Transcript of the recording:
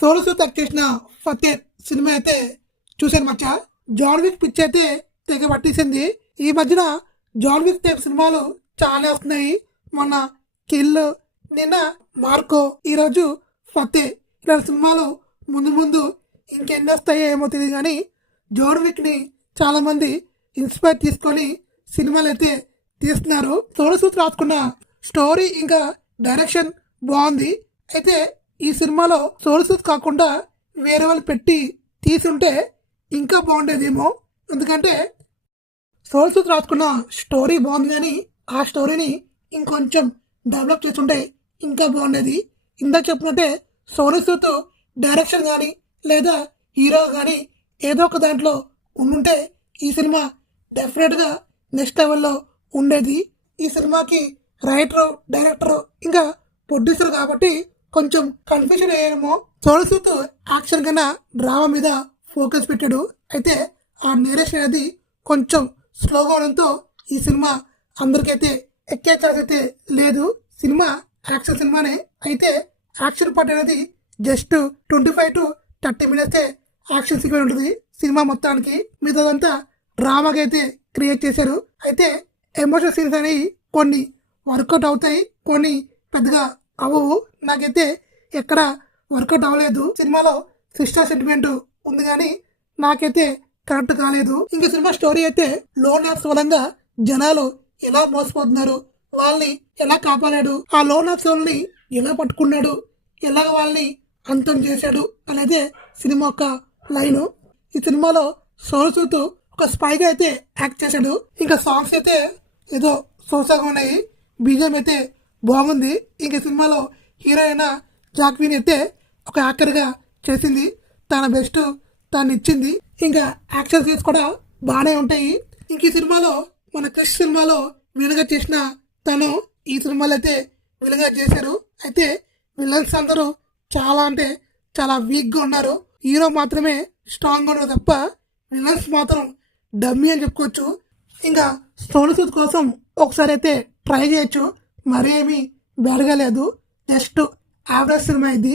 Sonu Sood act చేసిన Fateh cinema అయితే చూశాను మచ్చా. జాన్ విక్ పిచ్ అయితే తెగ పట్టేసింది. ఈ మధ్యన జాన్ విక్ టైప్ సినిమాలు చాలా వస్తున్నాయి. మొన్న కిల్, నిన్న మార్కో, ఈరోజు ఫతే. ఇలాంటి సినిమాలు ముందు ముందు ఇంకెన్ని వస్తాయో ఏమో తెలియదు, కానీ జాన్ విక్ ని చాలా మంది ఇన్స్పైర్ తీసుకొని సినిమాలు అయితే తీస్తున్నారు. సోను సూద్ రాసుకున్న స్టోరీ ఇంకా డైరెక్షన్ బాగుంది. అయితే ఈ సినిమాలో సోను సూద్ కాకుండా వేరే వాళ్ళు పెట్టి తీసుంటే ఇంకా బాగుండేదేమో. ఎందుకంటే సోను సూద్ రాసుకున్న స్టోరీ బాగుంది, కానీ ఆ స్టోరీని ఇంకొంచెం డెవలప్ చేస్తుంటే ఇంకా బాగుండేది. ఇందాక చెప్పినట్టే సోను సూద్ డైరెక్షన్ కానీ లేదా హీరో కానీ ఏదో ఒక దాంట్లో ఉండుంటే ఈ సినిమా డెఫినెట్గా నెక్స్ట్ లెవెల్లో ఉండేది. ఈ సినిమాకి రైటర్, డైరెక్టర్ ఇంకా ప్రొడ్యూసర్ కాబట్టి కొంచెం కన్ఫ్యూజన్ అయ్యారేమో. సోను సూద్ యాక్షన్ కన్నా డ్రామా మీద ఫోకస్ పెట్టాడు. అయితే ఆ నేరేషన్ అనేది కొంచెం స్లోగా అవడంతో ఈ సినిమా అందరికైతే ఎక్కే ఛాన్స్ అయితే లేదు. సినిమా యాక్షన్ సినిమానే, అయితే యాక్షన్ పార్ట్ అనేది just 25 to 30 minutes action sequence ఉంటుంది సినిమా మొత్తానికి. మిగతాదంతా డ్రామాగా అయితే క్రియేట్ చేశారు. అయితే ఎమోషనల్ సీన్స్ అనేవి కొన్ని వర్కౌట్ అవుతాయి, కొన్ని పెద్దగా అవ్వవు. నాకైతే ఎక్కడ వర్కౌట్ అవ్వలేదు. సినిమాలో సిస్టర్ సెంటిమెంట్ ఉంది, కానీ నాకైతే కరెక్ట్ కాలేదు. ఇంకా సినిమా స్టోరీ అయితే లోన్ యాప్స్ మూలంగా జనాలు ఎలా మోసపోతున్నారు, వాళ్ళని ఎలా కాపాడాడు, ఆ లోన్ యాప్స్ వాళ్ళని ఎలా పట్టుకున్నాడు, ఎలా వాళ్ళని అంతం చేశాడు అనేది సినిమా ఒక లైన్. ఈ సినిమాలో సోను సూద్ ఒక స్పైగా అయితే యాక్ట్ చేశాడు. ఇంకా సాంగ్స్ అయితే ఏదో సోసాగా ఉన్నాయి, బీజం అయితే బాగుంది. ఇంకా సినిమాలో హీరోయిన్ జాక్విన్ అయితే ఒక యాక్టర్గా చేసింది, తన బెస్ట్ తాను ఇచ్చింది. ఇంకా యాక్షన్ సీన్స్ కూడా బాగానే ఉంటాయి. ఇంక ఈ సినిమాలో మన క్రిష్ సినిమాలో విలన్గా చేసిన తను ఈ సినిమాలో అయితే విలన్గా చేశారు. అయితే విలన్స్ అందరూ చాలా అంటే చాలా వీక్గా ఉన్నారు. హీరో మాత్రమే స్ట్రాంగ్గా ఉన్నారు తప్ప విలన్స్ మాత్రం డమ్మీ అని చెప్పుకోవచ్చు. ఇంకా సోను సూద్ కోసం ఒకసారి అయితే ట్రై చేయొచ్చు, మరేమీ బ్యాడ్గా లేదు. జస్ట్ యావరేజ్ సినిమా ఇది.